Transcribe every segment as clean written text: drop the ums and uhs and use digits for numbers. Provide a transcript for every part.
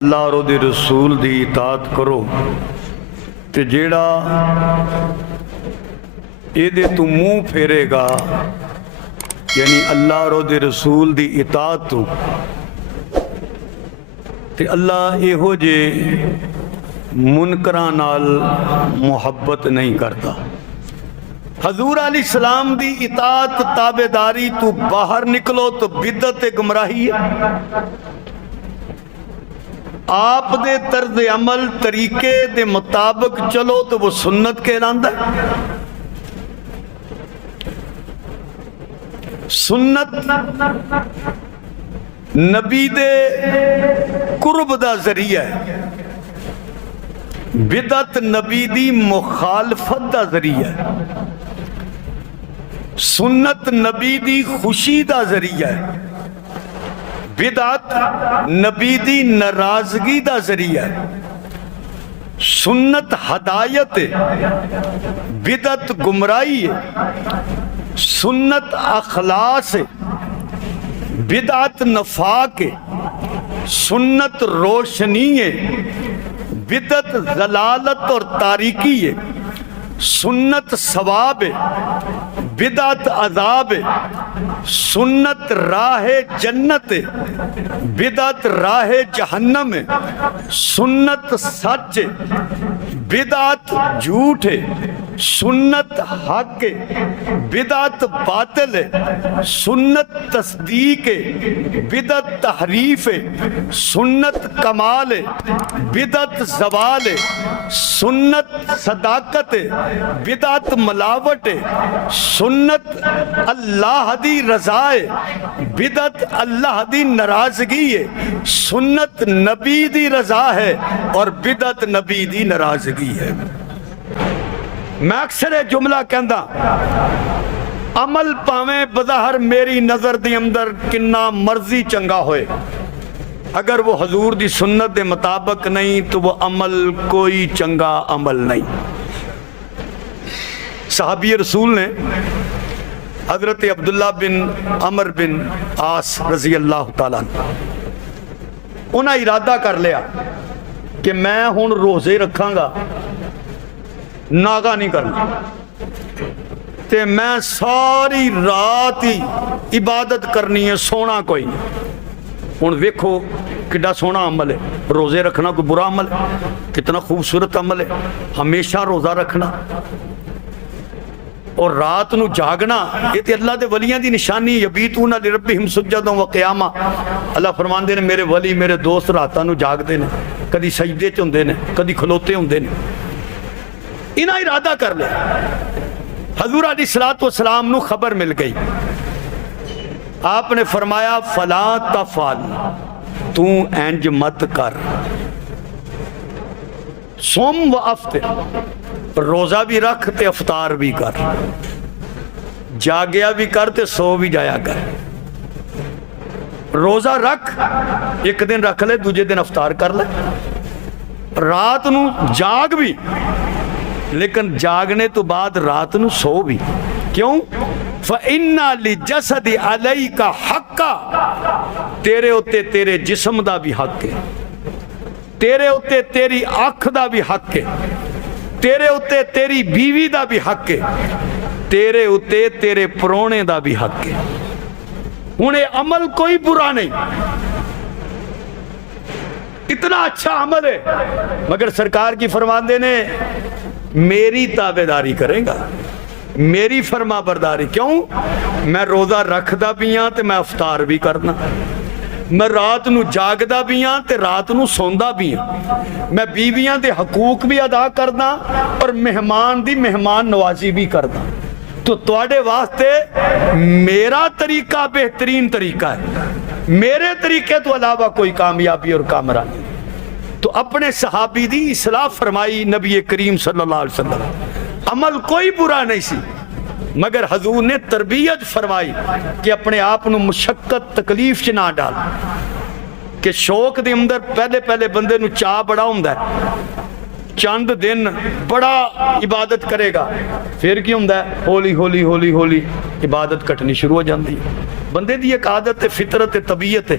अल्लाह और उहदे रसूल दी इताअत करो ते जेड़ा इहदे तू मुँह फेरेगा यानी अल्लाह और उहदे रसूल दी इताअत तू ते अल्लाह इहो जे मुनकरां नाल मुहब्बत नहीं करता। हजूर अलैहिस्सलाम दी इताअत ताबेदारी तू बाहर निकलो तो बिदअत ते गुमराही है। आप दे तर्ज अमल तरीके दे मुताबिक चलो तो वो सुन्नत कहलांदा है। सुन्नत नबी दे कुर्ब दा जरिया है, बिदअत नबी दी मुखालफत दा जरिया है। सुन्नत नबी दी खुशी दा जरिया है, बिदअत नबी दी नाराजगी दा जरिया है। सुन्नत हदायत है, बिदअत गुमराही है। सुन्नत अखलास है, बिदअत नफाक है। सुन्नत रोशनी है, बिदअत जलालत और तारीकी है। सुन्नत सवाब है, बिदअत अजाब है। सुन्नत राह जन्नत है, बिदअत राह जहन्नम है। सुन्नत सच है, बिदअत झूठ है। सुन्नत हक है, बिदअत बातिल है। सुन्नत तस्दीक है, बिदअत तहरीफ है। सुन्नत कमाल है, बिदअत ज़वाल है। सुन्नत सदाकत है, बिदअत मलावट है। सुन्नत अल्लाह दी रज़ा है, बिदअत अल्लाह दी नाराजगी है। सुन्नत नबी दी रज़ा है और बिदअत नबी दी नाराजगी है। मैं अक्सर ये जुमला कहंदा, अमल भावें बज़ाहर मेरी नज़र दे अंदर किन्ना मर्जी चंगा होए, अगर वो हजूर दी सुन्नत दे मुताबिक नहीं तो वो अमल कोई चंगा अमल नहीं। सहाबी रसूल ने हजरत अब्दुल्ला बिन अमर बिन आस रजी अल्लाह तआला उन्हें इरादा कर लिया कि मैं हुण रोजे रखांगा, नागा नहीं करना, ते मैं सारी रात ही इबादत करनी है, सोना कोई नहीं। हुण वेखो कितना सोहना अमल है, रोजे रखना कोई बुरा अमल है? कितना खूबसूरत अमल है, हमेशा रोजा रखना और रात नू जागना। ये तो अल्लाह दे वलियां दी निशानी है। यबीतूना लिरब्बिहिम सुज्जदन व क़ियामा। अल्लाह फरमांदे ने मेरे वली मेरे दोस्त रातां नू जागदे ने, कदी सजदे च हुंदे ने, कदी खलोते हुंदे ने। इन्हां इरादा कर लिया। हजूर अलैहिस्सलातु वस्सलाम नू खबर मिल गई, आपने फरमाया फला तफल, तू इंज मत कर। सोम व अफ्तर, रोजा भी रख ते अफ्तार भी कर, जागया भी कर ते सो भी जाया कर। रोजा रख, एक दिन रख ले, दूजे दिन अफ्तार कर ले। रात नू जाग भी, लेकिन जागने तो बाद रात नू सो भी। क्यों? फ़इन्ना लिजसदि अलैका हक्का, तेरे उत्ते तेरे जिस्म दा भी हक है, तेरे उत्ते तेरी अख दा भी हक है, तेरे उत्ते तेरी बीवी दा भी हक है, तेरे उत्ते तेरे परोने दा भी हक है। हुण ये अमल कोई बुरा नहीं, इतना अच्छा अमल है, मगर सरकार की फरमांदे ने मेरी ताबेदारी करेगा, मेरी फरमा बरदारी। क्यों? मैं रोजा रखदा भी हाँ ते मैं अफ्तार भी करना, मैं रात नू जागदा भी हाँ ते रात नू सौंदा भी हाँ, मैं बीवियां दे हकूक भी अदा करना और मेहमान दी मेहमान नवाजी भी करना। तो तुहाडे वास्ते मेरा तरीका बेहतरीन तरीका है, मेरे तरीके तो अलावा कोई कामयाबी और कामरानी। तो अपने सहाबी दी इसलाह फरमाई नबी करीम सल्लल्लाहु अलैहि वसल्लम। अमल कोई बुरा नहीं सी, मगर हजूर ने तरबियत फरमाई कि अपने आप नू मुशक्कत तकलीफ च ना डाल। कि शौक दे अंदर पहले पहले बंदे नू चाह बड़ा हुंदा है, चंद दिन बड़ा इबादत करेगा, फिर की हुंदा है हौली हौली हौली हौली इबादत घटनी शुरू हो जाती है। बंदे दी एक आदत है, फितरत है, तबीयत है।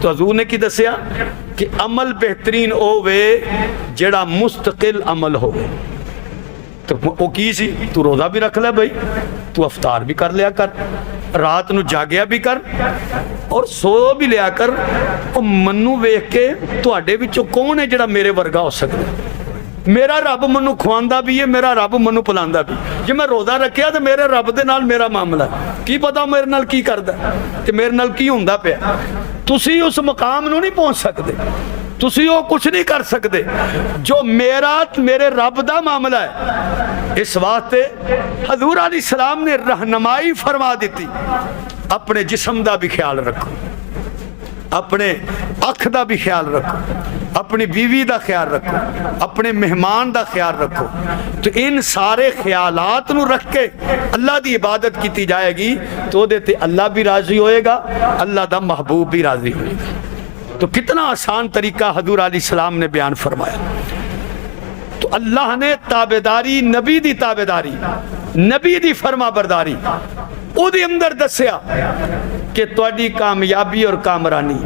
तो हजूर ने की दसिया कि अमल बेहतरीन होवे जेड़ा मुस्तकिल अमल होवे। तो वो की सी, तू रोज़ा भी रख ले भाई, तू अफतार भी कर लिया कर, रात नू जागया भी कर और सो भी लिया कर। और मनु वेख के तुहाडे विचों कौन है जेड़ा मेरे वर्गा हो सकता? मेरा रब मनु खुआंदा भी है, मेरा रब मनु पिलांदा भी। जे मैं रोज़ा रखिया तो मेरे रब दे नाल मेरा मामला है, की पता मेरे नाल की करदा ते मेरे नाल की हुंदा पिया। तुसी उस मकाम नू नहीं पहुंच सकते, तुसी वो कुछ नहीं कर सकते जो मेरा मेरे रब दा मामला है। इस वास्ते हजूर अलैहिस्सलाम ने रहनुमाई फरमा दी, अपने जिस्म दा भी ख्याल रखो, अपने अख दा भी ख्याल रखो, अपनी बीवी दा ख्याल रखो, अपने मेहमान दा ख्याल रखो। तो इन सारे ख्यालात नू रख के अल्लाह दी इबादत की जाएगी तो उहदे ते अल्लाह भी राजी होएगा, अल्लाह दा महबूब भी राजी होएगा। तो कितना आसान तरीका हजूर अलैहिस्सलाम ने बयान फरमाया। तो अल्लाह ने ताबेदारी, नबी दी ताबेदारी, नबी दी फरमा बरदारी ਉਹਦੇ अंदर दसिया कि तुहाडी कामयाबी और कामरानी